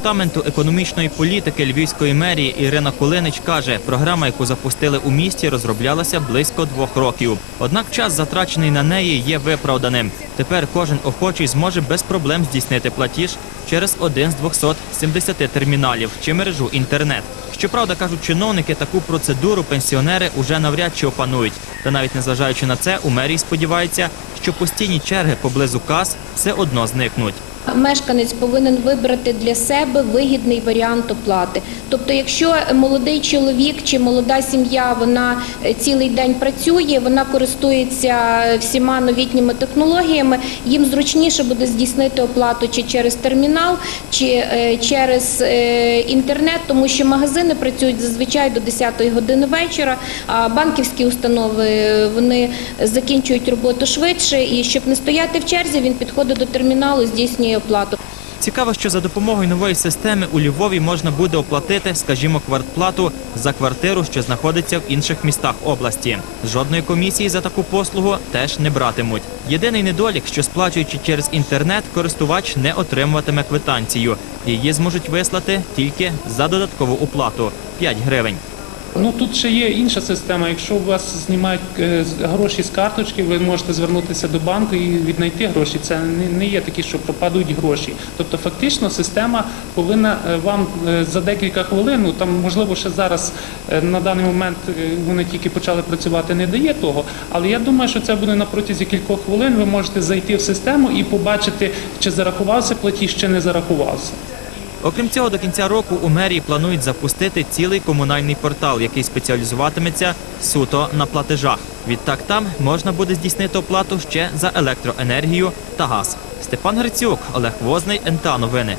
Департаменту економічної політики Львівської мерії Ірина Кулинич каже, програма, яку запустили у місті, розроблялася близько двох років. Однак час, затрачений на неї, є виправданим. Тепер кожен охочий зможе без проблем здійснити платіж через один з 270 терміналів чи мережу інтернет. Щоправда, кажуть чиновники, таку процедуру пенсіонери уже навряд чи опанують. Та навіть незважаючи на це, у мерії сподіваються, що постійні черги поблизу кас все одно зникнуть. Мешканець повинен вибрати для себе вигідний варіант оплати. Тобто, якщо молодий чоловік чи молода сім'я вона е, цілий день працює, вона користується всіма новітніми технологіями, їм зручніше буде здійснити оплату чи через термінал, чи е, через е, інтернет, тому що магазини працюють зазвичай до 10 години вечора, а банківські установи вони закінчують роботу швидше. І щоб не стояти в черзі, він підходить до терміналу, здійснює оплату. Цікаво, що за допомогою нової системи у Львові можна буде оплатити, скажімо, квартплату за квартиру, що знаходиться в інших містах області. Жодної комісії за таку послугу теж не братимуть. Єдиний недолік, що сплачуючи через інтернет, користувач не отримуватиме квитанцію. Її зможуть вислати тільки за додаткову оплату 5 гривень. Ну тут ще є інша система. Якщо у вас знімають е, гроші з карточки, ви можете звернутися до банку і віднайти гроші. Це не, є такі, що пропадуть гроші. Тобто, фактично, система повинна е, вам е, за декілька хвилин, ну там можливо ще зараз на даний момент вони тільки почали працювати, не дає того. Але я думаю, що це буде на протязі кількох хвилин. Ви можете зайти в систему і побачити, чи зарахувався платіж, чи не зарахувався. Окрім цього, до кінця року у мерії планують запустити цілий комунальний портал, який спеціалізуватиметься суто на платежах. Відтак там можна буде здійснити оплату ще за електроенергію та газ. Степан Грицюк, Олег Возний, НТА Новини.